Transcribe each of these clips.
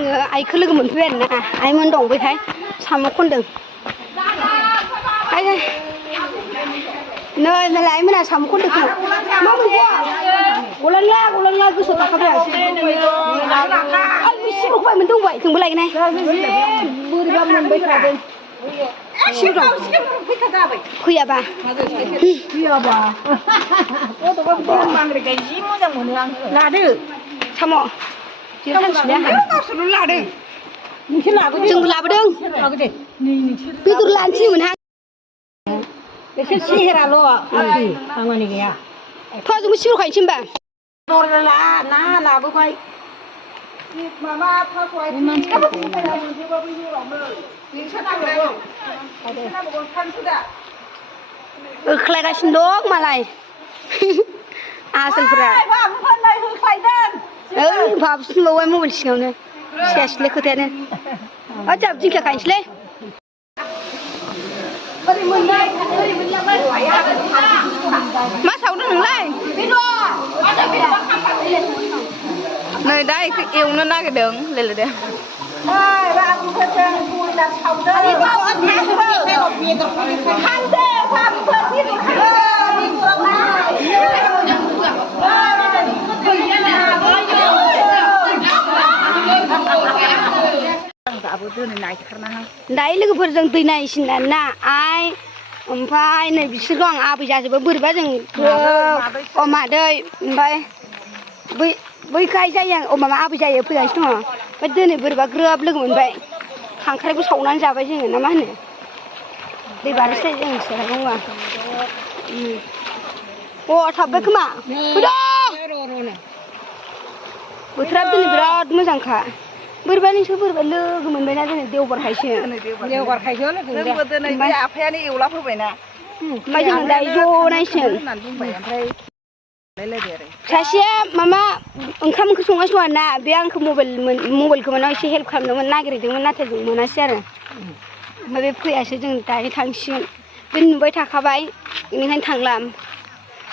आङो आइखौ लोगो मोनफैबाय आरोना आइमोन दं बैहाय साम' खनदों नै मालाय आइमोना साम' खनदों खोमा मा मोनखो गलांला गोसोआव थाखाबाय आं सिब्र'खौबाय मोनदोंबाय जोंबो लायनाय बोरैबा मोनबाय थादों फैयाबा लादो साम' गावसोरल' लादों जोंबो लाबोदों बेदर लानोसैमोनहां एसे सेहेराल' खामानि गैया जोंबो सिब्र'खायनोसै होनबा ना लाबोबाय माबा ओख्लायगासिनो दं मालाय आसोलफोरा ओइ भाबसिनबावबाय मबाइल सिङावनो सेसलै खोथायानो जोंहा दिंखिया खायनोसैलै मा सावदों नोंलाय नै दा बेखौ एवनो नागिरदों लेलेदे दायो लोगोफोरजों दै नायसिना ना आइ ओमफ्राय नै बिसोरखौ आं आबै जाजोबो बोरैबा जों मादै ओमफ्राय बैखाय जायो आं माबा आबै जायो फैगासिनो दङ ओमफ्राय दिनै बोरैबा ग्रोब लोगो मोनबाय खांख्राइबो सावनानै जाबाय जोङो ना मा होनो दै बारनोसै जों सेराखौबा थाबबाय खोमा बोथोरा दिनै बिराद मोजांखा बोरैबा नोंसोर बोरैबा लोगो मोनबायना दिनै देवबारखायसो जोंबो दिनै बे आफायानो एवला फोबायना ओमफ्राय जों दायो ज' नायसिगोन सासेया मामा ओंखाम ओंख्रि संगासिनो दं आरोना बे आंखौ मबाइलखौ मोनाव एसे हेल्प खालामदोंमोन नागिरदोंमोन नाथाय जों मोनासै आरो ओमफ्राय बे फैयासै जों दायो थांसिगोन बे नुबाय थाखाबाय बेनिखायनो थांला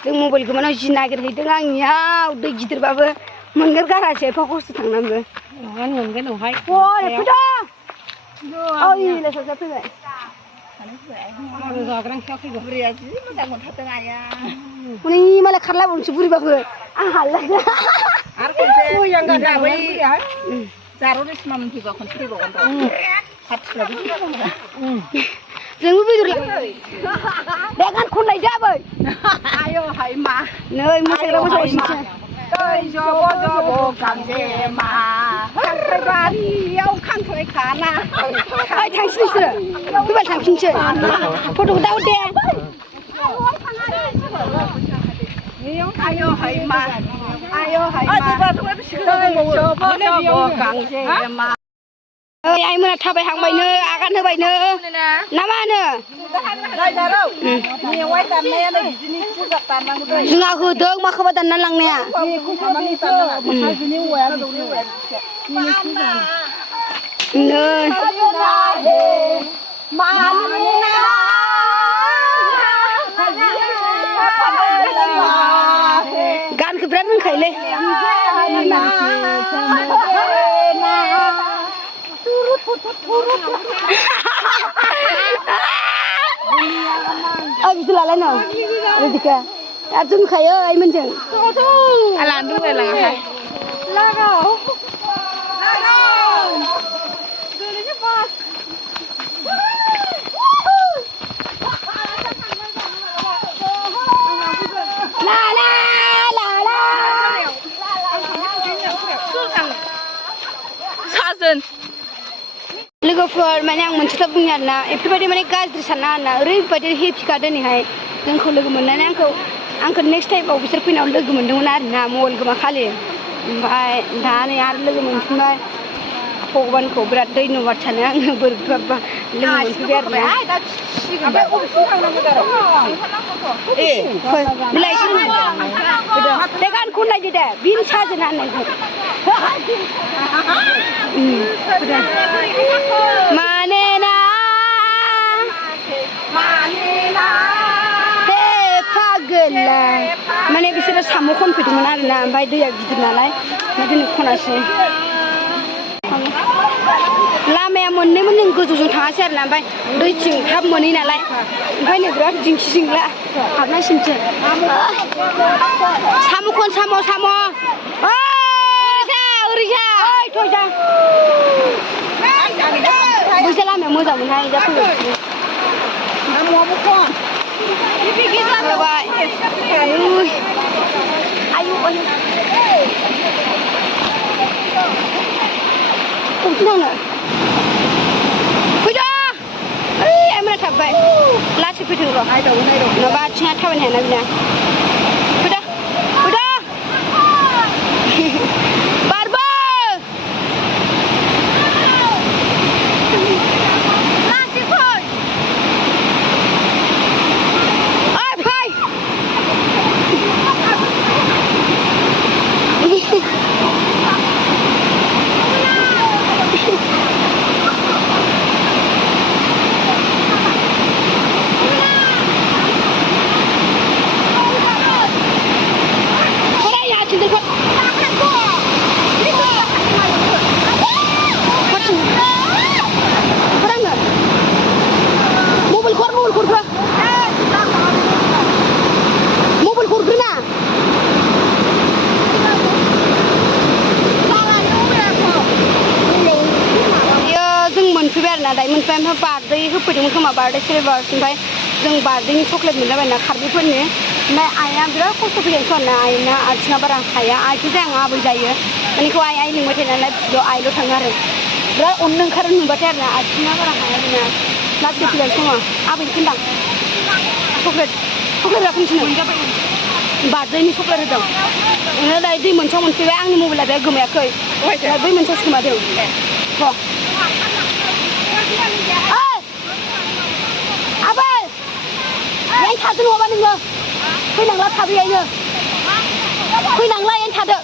जों मबाइल गोमानाव जि नागिरहैदों आंनियाव दै गिदिरबाबो मोनगोन गारासै एफा खस्थ' थांनांगौ मोनगोन उनावहाय फैबाय बुरैया जि मोजां मोनथारदों आइया हनै मालाय खारलाबावनोसै बुरैबाबो आं हाला आरो खनसे जारौनि सिमा मोनफैबा खनसे फैबावगोन जोंबो बेदर बे गान खननाय जाबाय आयौ हाय मा नै मोसाग्रा मोसागासिनो गांजेमा खांख्राइ बारियाव खांख्राइ खाना थांसै नोंसोरो फैबा थांफिनसै फट'खौ दाहर दे आयौ हाय मा आयौ हाय गांजेमा आइमोना थाबायहांबायनो आगान होबायनो ना मा होनो जोंहा होदों माखौबा दानना लांनाया गानखौ बिराद रोंखायोलै बिदि लालायनो बिदिखा दा दोनखायो आइमोनजों लानो रोंलाय लाङाहाय साजोन लोगोफोर माने आं मोनसे खोथा बुंनो आरोना बेफोरबायदि माने गाज्रि सानना आरोना ओरैबायदि हेपिखा दिनैहाय जोंखौ लोगो मोननानै आंखौ नेक्स्ट टाइमाव बिसोर फैनायाव लोगो मोनदोंमोन आरोना मबाइल गोमा खालि ओमफ्राय दा नै आरो लोगो मोनफिनबाय भगबानखौ बिराद धन्यबाद सानो आङो बोरैबा लोगो मोनफैबाय आरोना बे गानखौ नायदो दे बिन साजोन होननायखौ मानेना हे फागोला माने बिसोरो साम' खनफैदोंमोन आरोना ओमफ्राय दैया गिदिर नालाय ओमफ्राय दिनै खनासै लामाया मोननैमोन जों गोजौजों थाङासै आरो ना ओमफ्राय दैथिं थाब मोनै नालाय ओमफ्राय नै बिराद जिंसि जिंला हाबनांसिनसो साम'खौनो साम' ओरैजा थयजा बैसा लामाया मोजांमोनहाय जा फैबाय साम'आबो खम होबाय आयु अबेथिं फैदो ओइ आइमोना थाबबाय लासै फैथों र' नङाबा आथिङा थाबायनो हायाना बिना फैदो बारबो लासै फै ओइ फै दायो मोनफाय ओमफ्राय बार्डे होफैदोंमोन खोमा बार्डे सेलेब्रेसन ओमफ्राय जों बार्डेनि चक्लेट मोनलाबायना खारदैफोरनि ओमफ्राय आइया बिराद खस्थ' फैदों आरोना आइना आथिङा बारा हाया आइथ' जाया आबै जायो मानेखौ आइ लिंबाय थायो नालाय बिदियाव आइल' थाङो आरो बिराद अननो ओंखारो नुबाथाय आरोना आथिङा बारा हाया बेना लासै फैबाय समाव आबैनो खोन्दां चक्लेट जाफैनोसै बार्डेनि चक्लेट होदों ओमफ्राय दायो दै मोनसेयाव मोनफैबाय आंनि मबाइला बे गोमायाखै बै मोनसेयावसो गोमादों र' आबै याय थादो नङाबा नोङो फैनांला थाबैयायनो फैनांला यायनो थादो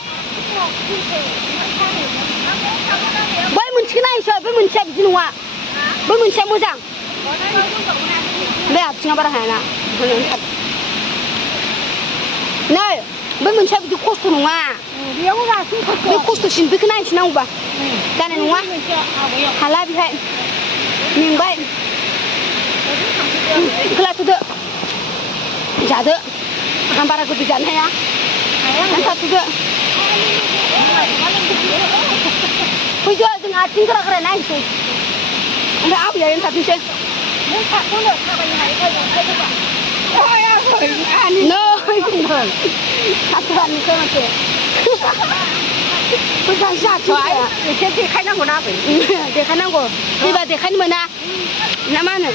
बै मोनसेखौ नायनोसै बै मोनसेया बिदि नङा बै मोनसेया मोजां बे आथिङा बारा हायाना नै बै मोनसेया बिदि खस्थ' नङा बे खस्थ'सिन बेखौ नायनोसै नांगौबा जानाय नङा हाला बेहाय मेंबाय खोलाथ'दो जादो आं बारा गोदै जानो हाया थाथ'दो फैदो जों आथिं गोरा गोरा नायनोसै ओमफ्राय आबैया थाथोंसै एसे देखायनांगौ ना आबै देखायनांगौ फैबा देखायनो मोना ना मा होनो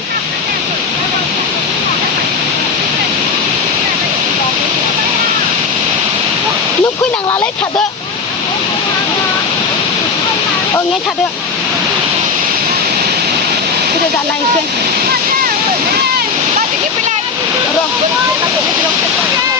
नों फैनांलालाय थादो ओङै थादो फैदो दा नायनोसै र'